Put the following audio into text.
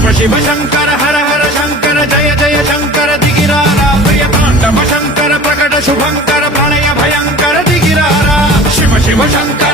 शिव शिव शंकर हर हर शंकर जय जय शंकर दिगिरारा प्रिय तांडव शंकर प्रकट शुभंकर प्रणय भयंकर दिगिरारा शिव शिव शंकर